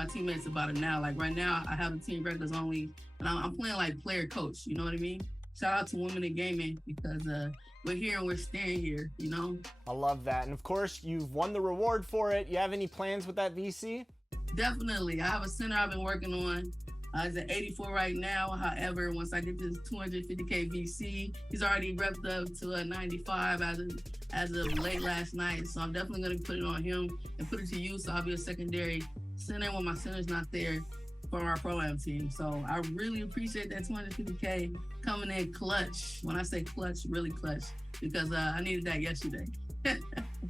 my teammates about it now. Like right now, I have a team records only, and I'm playing like player coach. You know what I mean? Shout out to Women in Gaming because we're here and we're staying here. You know? I love that. And of course, you've won the reward for it. You have any plans with that VC? Definitely. I have a center I've been working on. He's at 84 right now. However, once I get this 250K VC, he's already repped up to a 95 as of late last night. So I'm definitely going to put it on him and put it to use. So I'll be a secondary center when my center's not there for our pro-am team. So I really appreciate that 250K coming in clutch. When I say clutch, really clutch, because I needed that yesterday.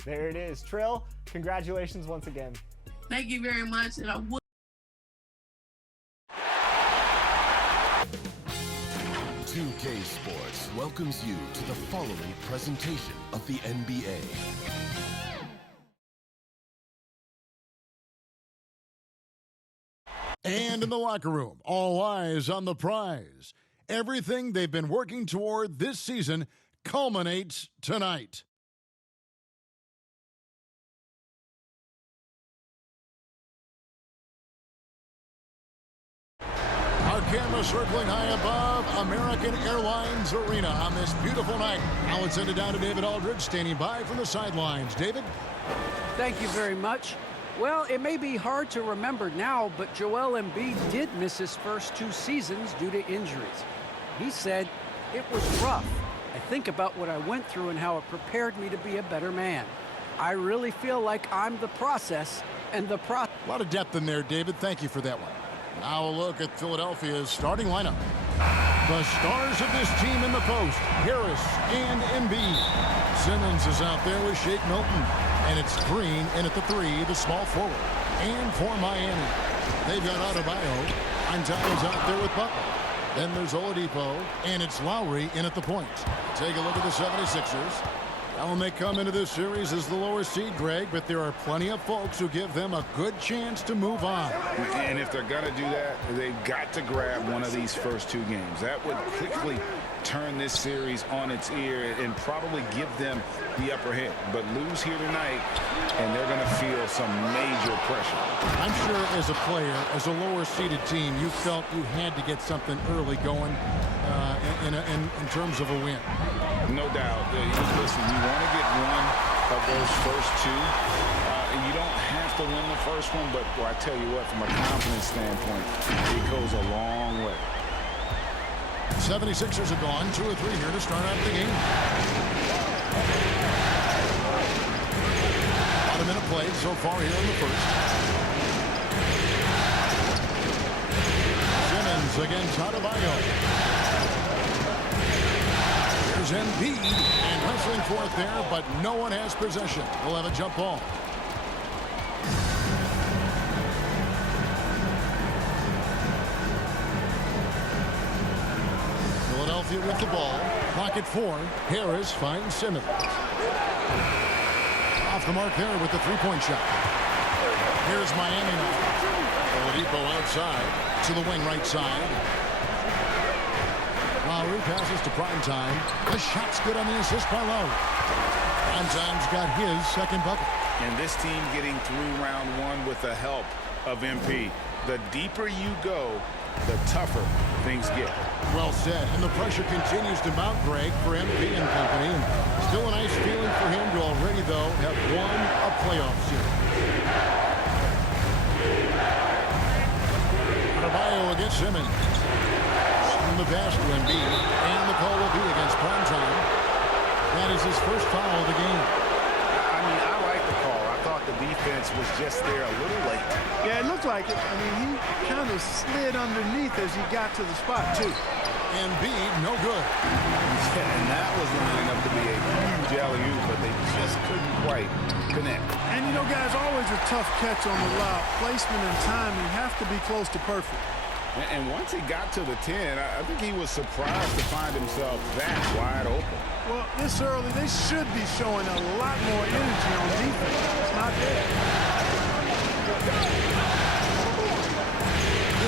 There it is. Trill, congratulations once again. Thank you very much. And I would 2K Sports welcomes you to the following presentation of the NBA. And in the locker room, all eyes on the prize. Everything they've been working toward this season culminates tonight. Our camera circling high above American Airlines Arena on this beautiful night. Now let's send it down to David Aldridge, standing by from the sidelines. David? Thank you very much. Well, it may be hard to remember now, but Joel Embiid did miss his first 2 seasons due to injuries. He said, "It was rough. I think about what I went through and how it prepared me to be a better man. I really feel like I'm the process and the process." A lot of depth in there, David. Thank you for that one. Now a look at Philadelphia's starting lineup. The stars of this team in the post, Harris and Embiid. Simmons is out there with Shake Milton. And it's Green in at the 3, the small forward. And for Miami, they've got Adebayo. Antonio's out there with Butler. Then there's Oladipo, and it's Lowry in at the point. Take a look at the 76ers. Well, they come into this series as the lower seed, Greg, but there are plenty of folks who give them a good chance to move on. And if they're going to do that, they've got to grab one of these first 2 games. That would quickly turn this series on its ear and probably give them the upper hand. But lose here tonight, and they're going to feel some major pressure. I'm sure as a player, as a lower-seeded team, you felt you had to get something early going in terms of a win. No doubt. Listen, you want to get one of those first 2. You don't have to win the first one, but I tell you what, from a confidence standpoint, it goes a long way. 76ers are gone, 2 or 3 here to start out the game. About a minute played so far here in the first. Simmons against Adebayo. Here's Embiid, and wrestling for it there, but no one has possession. We'll have a jump ball. Philadelphia with the ball. Clock at 4. Harris finds Simmons. Off the mark there with the 3-point shot. Here's Miami now. Oladipo outside to the wing right side. Lowry passes to Primetime. The shot's good on the assist by Lowry. Primetime's got his second bucket. And this team getting through round 1 with the help of MP. The deeper you go, the tougher things get. Well said. And the pressure continues to mount, Greg, for MP and company. And still a nice feeling for him to already, though, have won a playoff series. Adebayo against Simmons. In the pass to Embiid. And the call will be against Primetime. That is his first foul of the game. I mean, I like the call. I thought the defense was just there a little late. Yeah, it looked like it. I mean, he kind of slid underneath as he got to the spot, too. Embiid, no good. Yeah, and that was lining up to be a huge alley-oop, but they just couldn't quite connect. And, you know, guys, always a tough catch on the lob. Placement and timing have to be close to perfect. And once he got to the 10, I think he was surprised to find himself that wide open. Well, this early, they should be showing a lot more energy on defense. It's not there.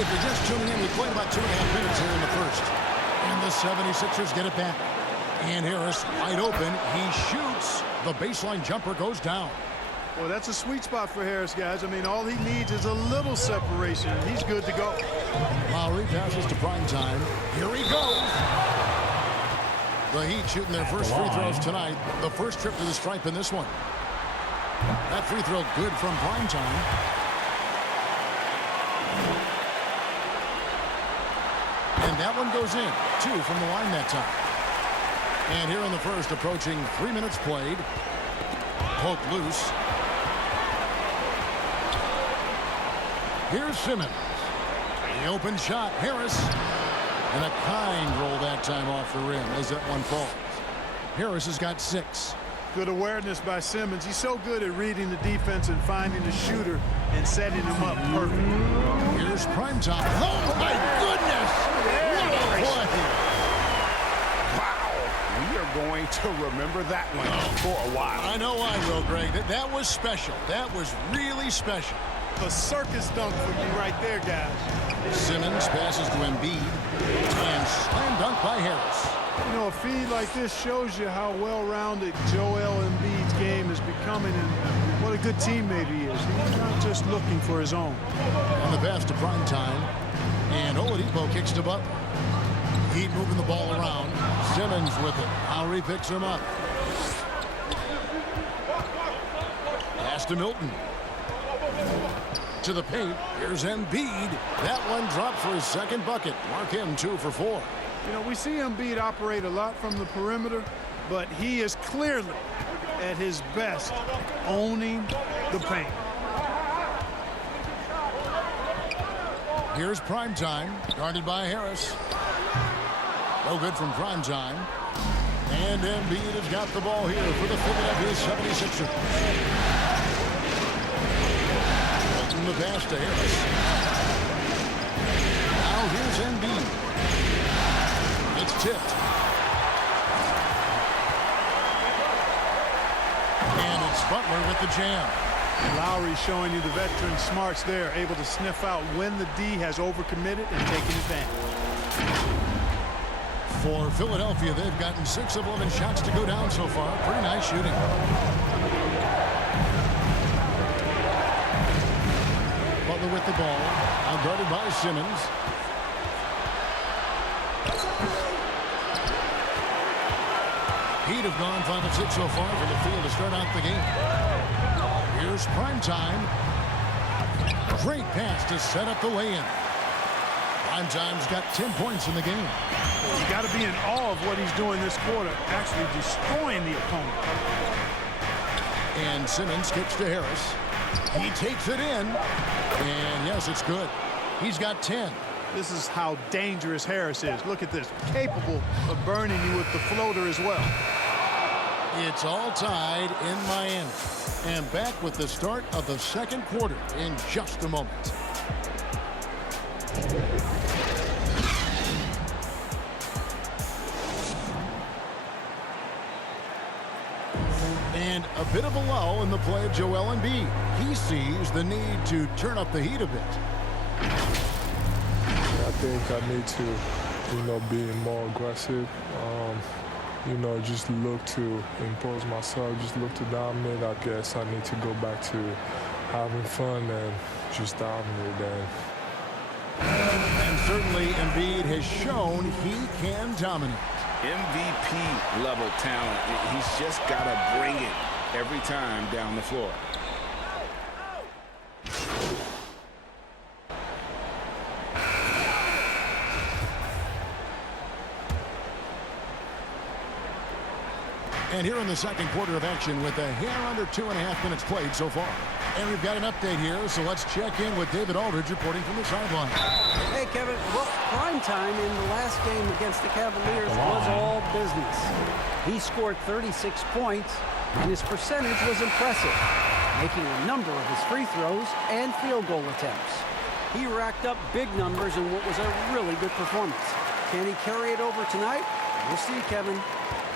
If you're just tuning in, we played about 2.5 minutes here in the first. And the 76ers get it back. And Harris wide open. He shoots. The baseline jumper goes down. Well, that's a sweet spot for Harris, guys. I mean, all he needs is a little separation. He's good to go. Lowry passes to prime time. Here he goes. The Heat shooting their first free throws tonight. The first trip to the stripe in this one. That free throw good from prime time. And that one goes in. 2 from the line that time. And here in the first, approaching 3 minutes played. Poke loose. Here's Simmons. The open shot. Harris. And a kind roll that time off the rim as that one falls. Harris has got 6. Good awareness by Simmons. He's so good at reading the defense and finding the shooter and setting him up perfect. Here's prime time. Oh, my goodness! What a play! Wow. We are going to remember that one for a while. I know I will, Greg. That was special. That was really special. A circus dunk for you right there, guys. Simmons passes to Embiid. And slam dunk by Harris. You know, a feed like this shows you how well-rounded Joel Embiid's game is becoming and what a good teammate he is. He's not just looking for his own. On the pass to prime time. And Oladipo kicks to Butler. Heat moving the ball around. Simmons with it. Lowry picks him up. Pass to Milton. To the paint. Here's Embiid. That one dropped for his second bucket. Mark him 2 for 4. You know, we see Embiid operate a lot from the perimeter, but he is clearly at his best owning the paint. Here's prime time, guarded by Harris. No good from prime time. And Embiid has got the ball here for the Philadelphia 76ers. Open the pass to Harris. Now here's Embiid. It's tipped. And it's Butler with the jam. Lowry showing you the veteran smarts there, able to sniff out when the D has overcommitted and taken advantage. For Philadelphia, they've gotten 6 of 11 shots to go down so far. Pretty nice shooting. Butler with the ball. Now guarded by Simmons. Heat have gone 5 of 6 so far from the field to start out the game. Here's prime time. Great pass to set up the lay-in. Prime time's got 10 points in the game. You got to be in awe of what he's doing this quarter, actually destroying the opponent. And Simmons kicks to Harris. He takes it in. And yes, it's good. He's got 10. This is how dangerous Harris is. Look at this. Capable of burning you with the floater as well. It's all tied in Miami. And back with the start of the second quarter in just a moment. And a bit of a lull in the play of Joel Embiid. He sees the need to turn up the heat a bit. I think I need to, be more aggressive. Just look to impose myself, just look to dominate. I guess I need to go back to having fun and just dominate. And certainly Embiid has shown he can dominate. MVP level talent. He's just got to bring it every time down the floor. And here in the second quarter of action with a hair under 2.5 minutes played so far. And we've got an update here, so let's check in with David Aldridge reporting from the sideline. Hey, Kevin. Well, prime time in the last game against the Cavaliers was all business. He scored 36 points, and his percentage was impressive, making a number of his free throws and field goal attempts. He racked up big numbers in what was a really good performance. Can he carry it over tonight? We'll see, Kevin.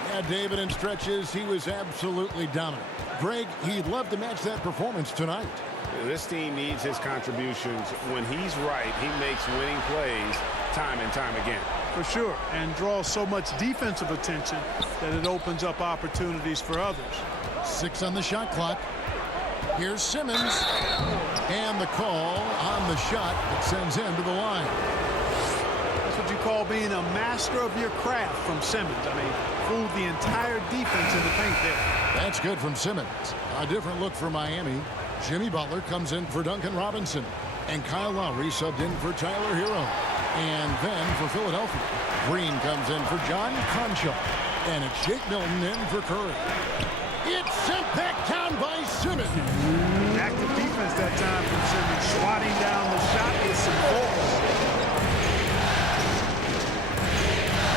Yeah, David, in stretches, he was absolutely dominant. Greg, he'd love to match that performance tonight. This team needs his contributions. When he's right, he makes winning plays time and time again. For sure, and draws so much defensive attention that it opens up opportunities for others. 6 on the shot clock. Here's Simmons. And the call on the shot that sends him to the line. That's what you call being a master of your craft from Simmons. I mean, fooled the entire defense in the paint there. That's good from Simmons. A different look for Miami. Jimmy Butler comes in for Duncan Robinson. And Kyle Lowry subbed in for Tyler Hero. And then for Philadelphia, Green comes in for John Concho. And it's Jake Milton in for Curry. It's sent back down by Simmons. Active defense that time from Simmons, swatting down the shot with some force.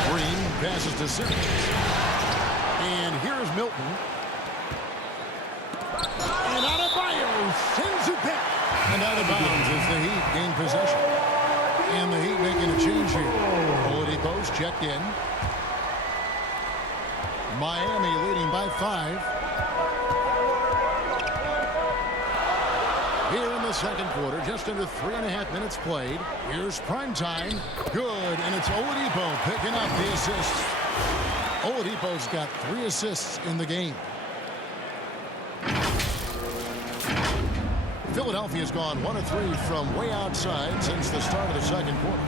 Green passes to Simmons. And here's Milton. And Adebayo sends it back. And out of bounds as the Heat gain possession. And the Heat making a change here. Oladipo's checked in. Miami leading by 5. Here in the second quarter, just under 3.5 minutes played. Here's primetime. Good, and it's Oladipo picking up the assists. Oladipo's got 3 assists in the game. Philadelphia's gone 1 of 3 from way outside since the start of the second quarter.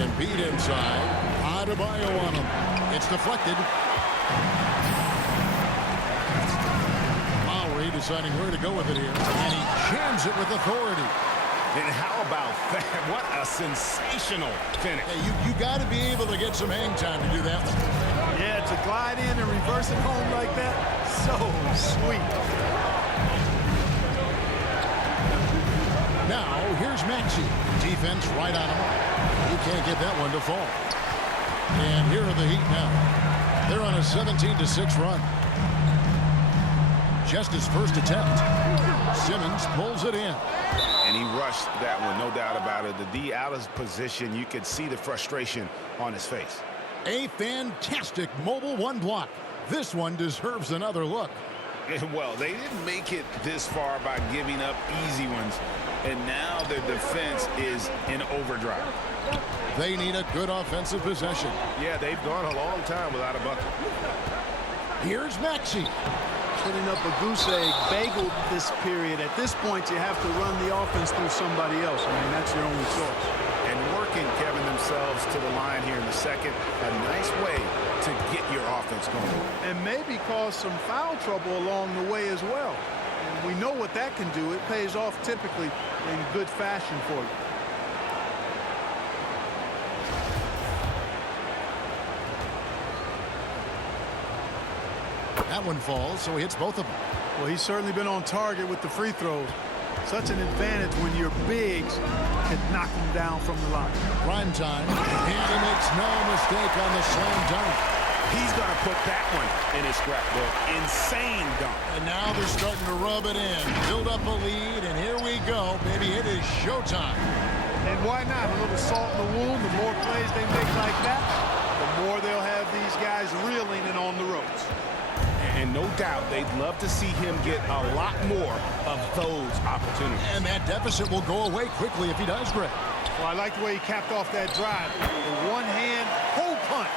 Embiid inside. Adebayo on him. It's deflected. Lowry deciding where to go with it here. And he jams it with authority. And how about that? What a sensational finish. Hey, you got to be able to get some hang time to do that one. Yeah, to glide in and reverse it home like that, so sweet. Now, here's Maxey. Defense right on him. You can't get that one to fall. And here are the Heat now. They're on a 17-6 run. Just his first attempt. Simmons pulls it in. And he rushed that one, no doubt about it. The D out of position, you could see the frustration on his face. A fantastic mobile 1 block. This one deserves another look. Well, they didn't make it this far by giving up easy ones. And now their defense is in overdrive. They need a good offensive possession. Yeah, they've gone a long time without a bucket. Here's Maxey. Putting up a goose egg, bageled this period. At this point, you have to run the offense through somebody else. I mean, that's your only choice. And working, Kevin, themselves to the line here in the second. A nice way to get your offense going. And maybe cause some foul trouble along the way as well. And we know what that can do. It pays off typically in good fashion for you. That one falls, so he hits both of them. Well, he's certainly been on target with the free throws. Such an advantage when your bigs can knock them down from the line. Prime time, and he makes no mistake on the slam dunk. He's going to put that one in his scrapbook. Insane dunk. And now they're starting to rub it in. Build up a lead, and here we go. Baby, it is showtime. And why not? A little salt in the wound. The more plays they make like that, the more they'll have these guys reeling and on the ropes. And no doubt they'd love to see him get a lot more of those opportunities. And that deficit will go away quickly if he does, Greg. Well, I like the way he capped off that drive. The one-hand hole punch.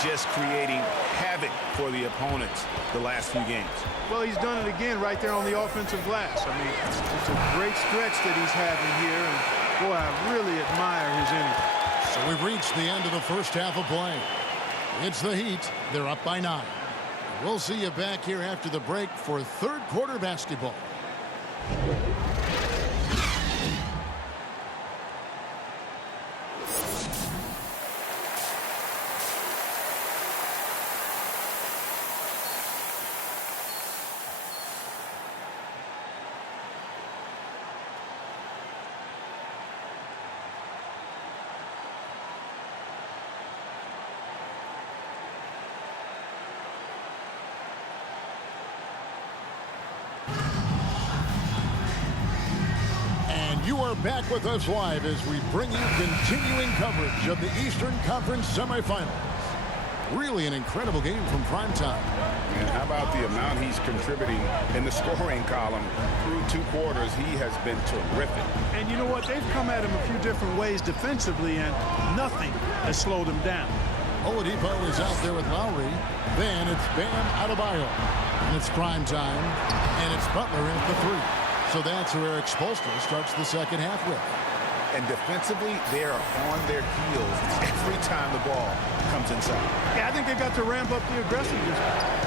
Just creating havoc for the opponents the last few games. Well, he's done it again right there on the offensive glass. I mean, it's a great stretch that he's having here. And, boy, I really admire his energy. So we've reached the end of the first half of play. It's the Heat. They're up by 9. We'll see you back here after the break for third quarter basketball. You are back with us live as we bring you continuing coverage of the Eastern Conference semifinals. Really an incredible game from primetime. And how about the amount he's contributing in the scoring column through 2 quarters? He has been terrific. And you know what? They've come at him a few different ways defensively, and nothing has slowed him down. Oladipo is out there with Lowry. Then it's Bam Adebayo. And it's prime time. And it's Butler in at the 3. So that's who Eric Spoelstra starts the second half with. And defensively, they are on their heels every time the ball comes inside. Yeah, I think they got to ramp up the aggressiveness.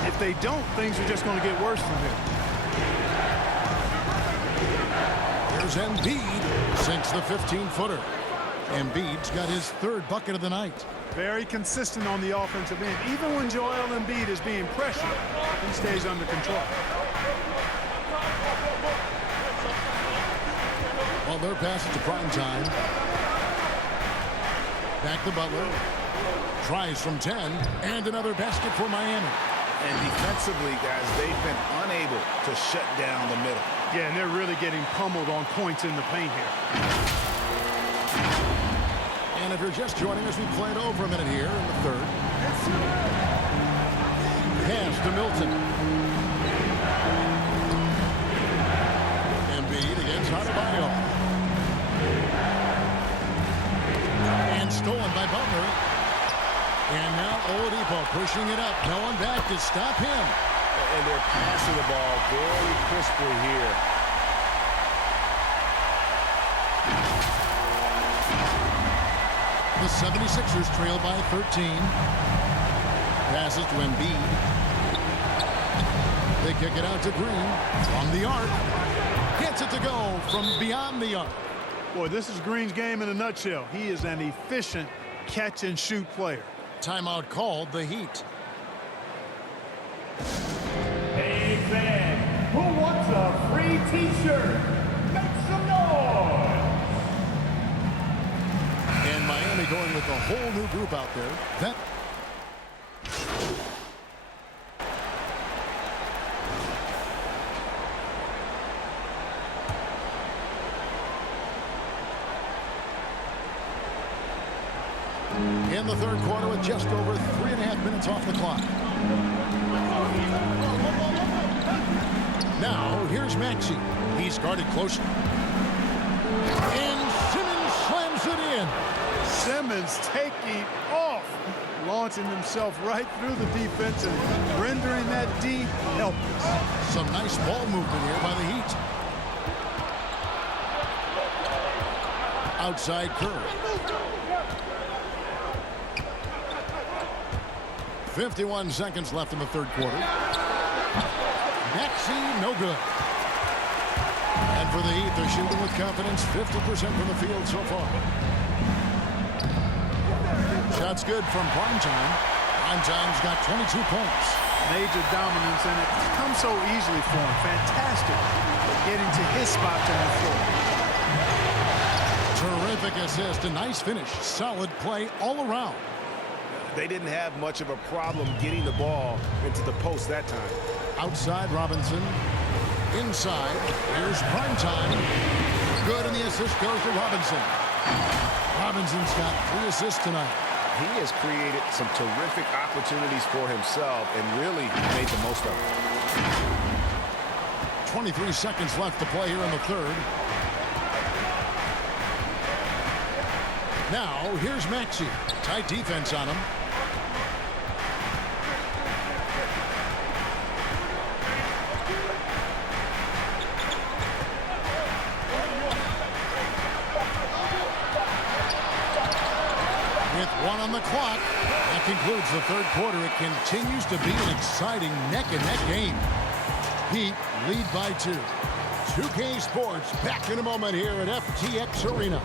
If they don't, things are just going to get worse from here. Here's Embiid, sinks the 15-footer. Embiid's got his 3rd bucket of the night. Very consistent on the offensive end. Even when Joel Embiid is being pressured, he stays under control. Well, their pass to prime time. Back to Butler. Tries from 10. And another basket for Miami. And defensively, guys, they've been unable to shut down the middle. Yeah, and they're really getting pummeled on points in the paint here. And if you're just joining us, we played over a minute here in the 3rd. Pass to Milton. Embiid against Adebayo. And stolen by Butler. And now Oladipo pushing it up. No one back to stop him. And they're passing the ball very crisply here. The 76ers trail by 13. Passes to Embiid. They kick it out to Green from the arc. Gets it to go from beyond the arc. Boy, this is Green's game in a nutshell. He is an efficient catch-and-shoot player. Timeout called, the Heat. Hey, fan, who wants a free T-shirt? Make some noise! And Miami going with a whole new group out there. That in the 3rd quarter with just over 3.5 minutes off the clock. Now, here's Maxey. He's guarded closely. And Simmons slams it in. Simmons taking off, launching himself right through the defense and rendering that D helpless. Some nice ball movement here by the Heat. Outside Curry. 51 seconds left in the 3rd quarter. Maxey, no good. And for the Heat, they're shooting with confidence, 50% from the field so far. Shots good from Primetime. Primetime's got 22 points. Major dominance, and it comes so easily for him. Fantastic getting to his spot on the floor. Terrific assist, a nice finish. Solid play all around. They didn't have much of a problem getting the ball into the post that time. Outside Robinson. Inside. Here's Primetime. Good, and the assist goes to Robinson. Robinson's got 3 assists tonight. He has created some terrific opportunities for himself and really made the most of it. 23 seconds left to play here in the 3rd. Now, here's Maxey. Tight defense on him. With 1 on the clock, that concludes the 3rd quarter. It continues to be an exciting neck-and-neck game. Heat lead by 2. 2K Sports back in a moment here at FTX Arena.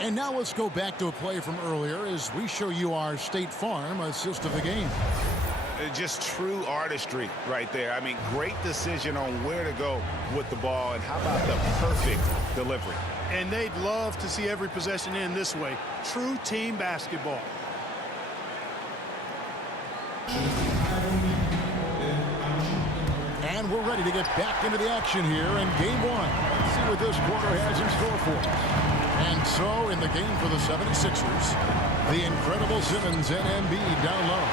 And now let's go back to a play from earlier as we show you our State Farm assist of the game. Just true artistry right there. I mean, great decision on where to go with the ball, and how about the perfect delivery. And they'd love to see every possession end this way. True team basketball. And we're ready to get back into the action here in game 1. what this quarter has in store for us. And so, in the game for the 76ers, the incredible Simmons and Embiid down low.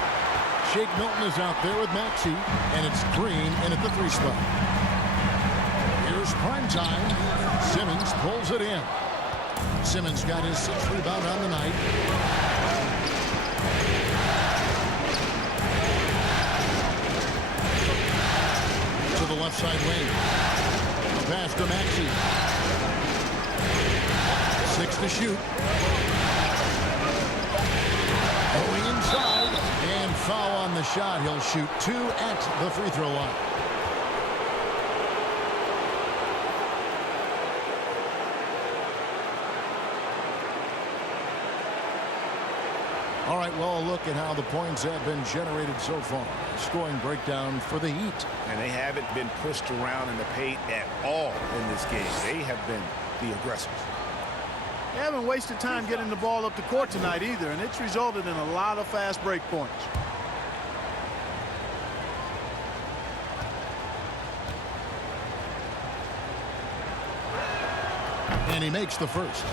Shake Milton is out there with Maxey, and it's Green in at the 3 spot. Here's prime time. Simmons pulls it in. Simmons got his 6th rebound on the night. To the left side wing. A pass to Maxey. 6 to shoot. Going inside. And foul on the shot. He'll shoot 2 at the free throw line. All right, well, look at how the points have been generated so far. Scoring breakdown for the Heat. And they haven't been pushed around in the paint at all in this game. They have been the aggressors. They haven't wasted time getting the ball up the court tonight either, and it's resulted in a lot of fast break points. And he makes the first.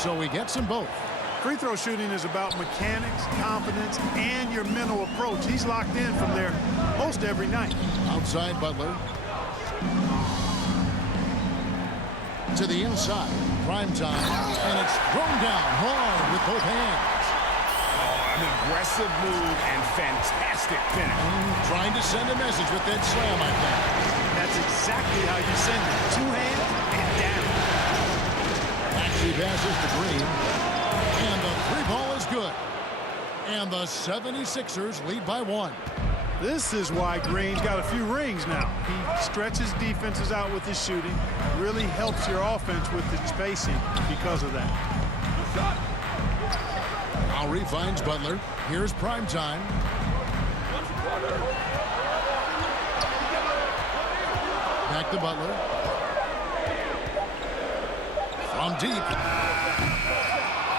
So he gets them both. Free throw shooting is about mechanics, confidence, and your mental approach. He's locked in from there most every night. Outside Butler. To the inside. Prime time. And it's thrown down hard with both hands. An aggressive move and fantastic finish. Trying to send a message with that slam, I think. That's exactly how you send it. 2 hands and down. Maxey passes to Green. And the 3-ball is good. And the 76ers lead by 1. This is why Green's got a few rings now. He stretches defenses out with his shooting. Really helps your offense with its spacing because of that. Lowry finds Butler. Here's prime time. Back to Butler. From deep.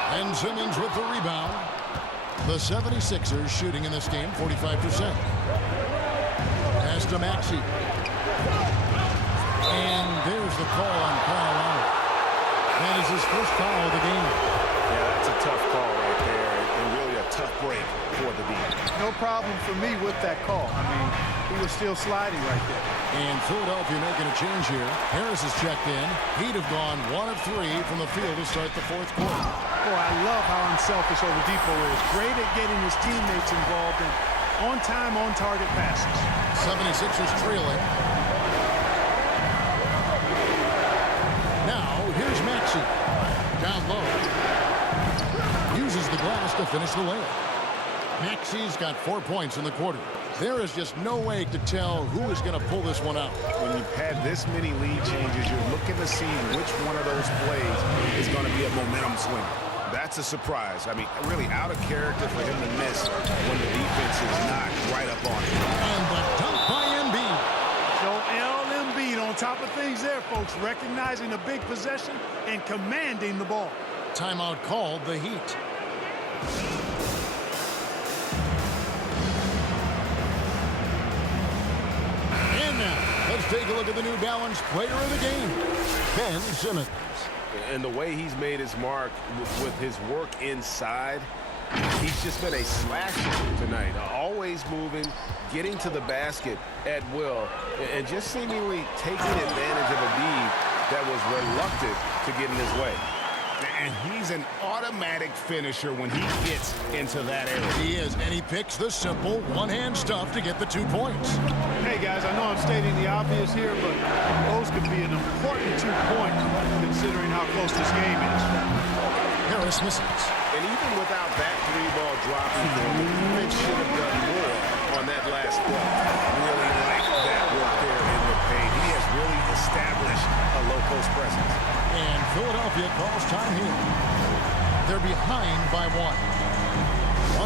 And Simmons with the rebound. The 76ers shooting in this game 45%. Pass to Maxey. And there's the call on Kyle Lowry. That is his first foul of the game. Yeah, that's a tough call right there, and really a tough break for the defense. No problem for me with that call. I mean, he was still sliding right there. And Philadelphia making a change here. Harris is checked in. He'd have gone 1 of 3 from the field to start the 4th quarter. Boy, I love how unselfish Oladipo is. Great at getting his teammates involved in on-time, on-target passes. 76ers trailing. Now, here's Maxey. Down low. Uses the glass to finish the layup. Maxey's got 4 points in the quarter. There is just no way to tell who is going to pull this one out. When you've had this many lead changes, you're looking to see which one of those plays is going to be a momentum swinger. That's a surprise. I mean, really out of character for him to miss when the defense is not right up on him. And the dunk by Embiid. Joel Embiid on top of things there, folks, recognizing a big possession and commanding the ball. Timeout called the Heat. And now, let's take a look at the New Balance player of the game, Ben Simmons. And the way he's made his mark with his work inside, he's just been a slasher tonight. Always moving, getting to the basket at will, and just seemingly taking advantage of a D that was reluctant to get in his way. And he's an automatic finisher when he gets into that area. He is, and he picks the simple one-hand stuff to get the 2 points. Hey, guys, I know I'm stating the obvious here, but those could be an important 2 points considering how close this game is. Harris misses. And even without that 3-ball dropping, the defense should have done more on that last play. Really like that work there in the paint. He has really established a low-post presence. And Philadelphia calls time here. They're behind by 1.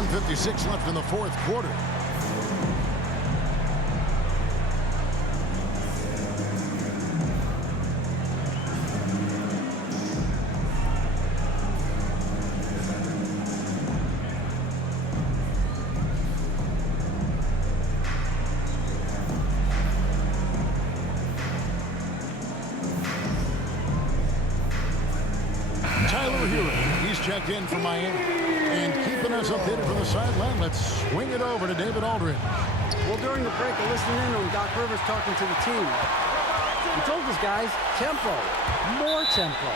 1:56 left in the 4th quarter. Tyler Hero. He's checked in for Miami. And keeping us updated from the sideline, let's swing it over to David Aldridge. Well, during the break, I listened in on Doc Rivers talking to the team. He told his guys, tempo, more tempo.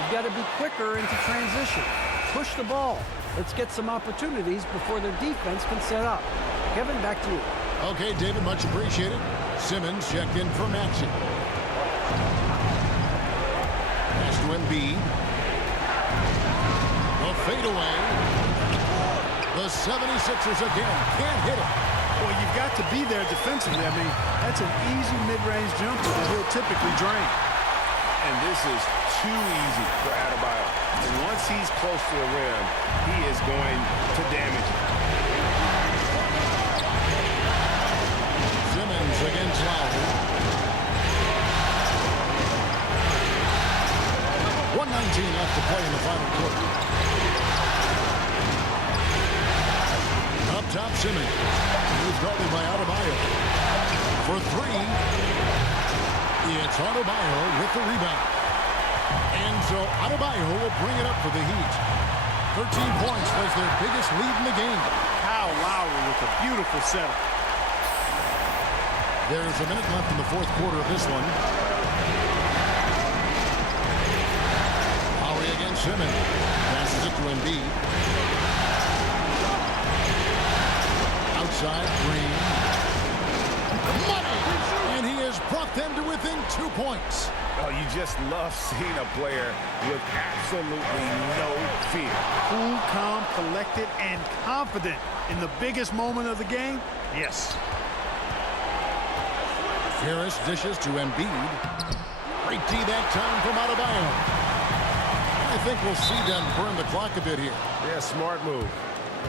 You've got to be quicker into transition. Push the ball. Let's get some opportunities before their defense can set up. Kevin, back to you. Okay, David, much appreciated. Simmons checked in for Maxey. Pass to Embiid. The fadeaway. The 76ers again can't hit it. Well, you've got to be there defensively. I mean, that's an easy mid-range jumper that he'll typically drain. And this is too easy for Adebayo. And once he's close to the rim, he is going to damage it. Simmons against Lowry. 1:19 left to play in the final quarter. Up top, Simmons. He's guarded by Adebayo. For three, it's Adebayo with the rebound. And so Adebayo will bring it up for the Heat. 13 points was their biggest lead in the game. Kyle Lowry with a beautiful setup. There's a minute left in the fourth quarter of this one. Lowry against Simmons. Passes it to Embiid. Outside, Green. Money! And he has brought them to within 2 points. Oh, you just love seeing a player with absolutely no fear. Cool, calm, collected, and confident in the biggest moment of the game. Yes. Harris dishes to Embiid. Great D that time from Adebayo. I think we'll see them burn the clock a bit here. Yeah, smart move.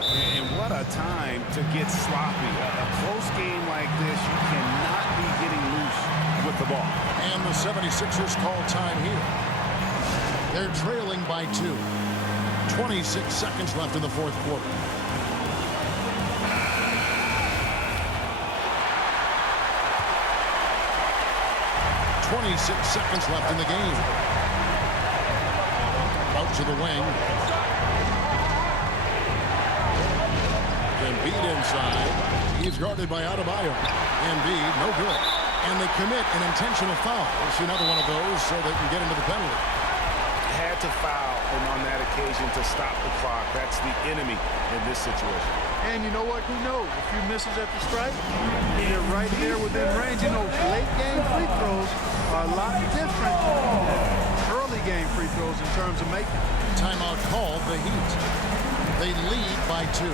And what a time to get sloppy. A close game like this, you cannot be getting loose with the ball. And the 76ers call time here. They're trailing by 2. 26 seconds left in the fourth quarter. .26 seconds left in the game. Out to the wing. Embiid inside. He's guarded by Adebayo. Embiid, no good. And they commit an intentional foul. We'll see another one of those so they can get into the penalty. Had to foul him on that occasion to stop the clock. That's the enemy in this situation. And you know what? Who knows? A few misses at the stripe, they're right there within range. You know, late game free throws are a lot different than early game free throws in terms of making. Timeout called the Heat. They lead by 2.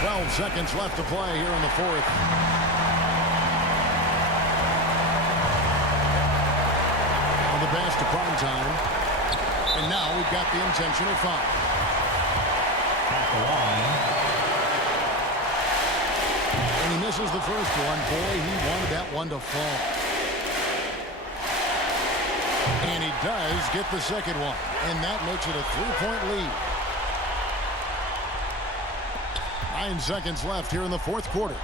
12 seconds left to play here in the fourth. On the pass to prime time. And now we've got the intentional foul. And he misses the first one. Boy, he wanted that one to fall. And he does get the second one. And that makes it a 3-point lead. 9 seconds left here in the fourth quarter.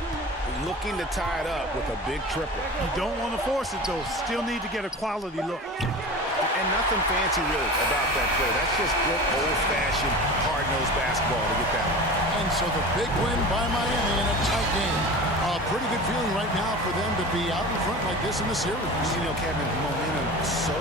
Looking to tie it up with a big triple. You don't want to force it, though. Still need to get a quality look. And nothing fancy really about that play. That's just good old-fashioned, hard-nosed basketball to get that one. And so the big win by Miami in a tight game. A pretty good feeling right now for them to be out in front like this in the series. You know, Kevin, momentum so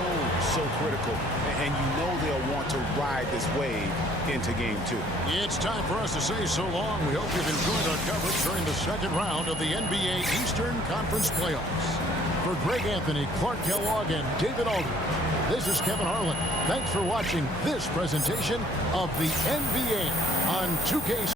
critical. And you know they'll want to ride this wave into game 2. It's time for us to say so long. We hope you've enjoyed our coverage during the second round of the NBA Eastern Conference Playoffs. For Greg Anthony, Clark Kellogg, and David Aldridge, this is Kevin Harlan. Thanks for watching this presentation of the NBA on 2K.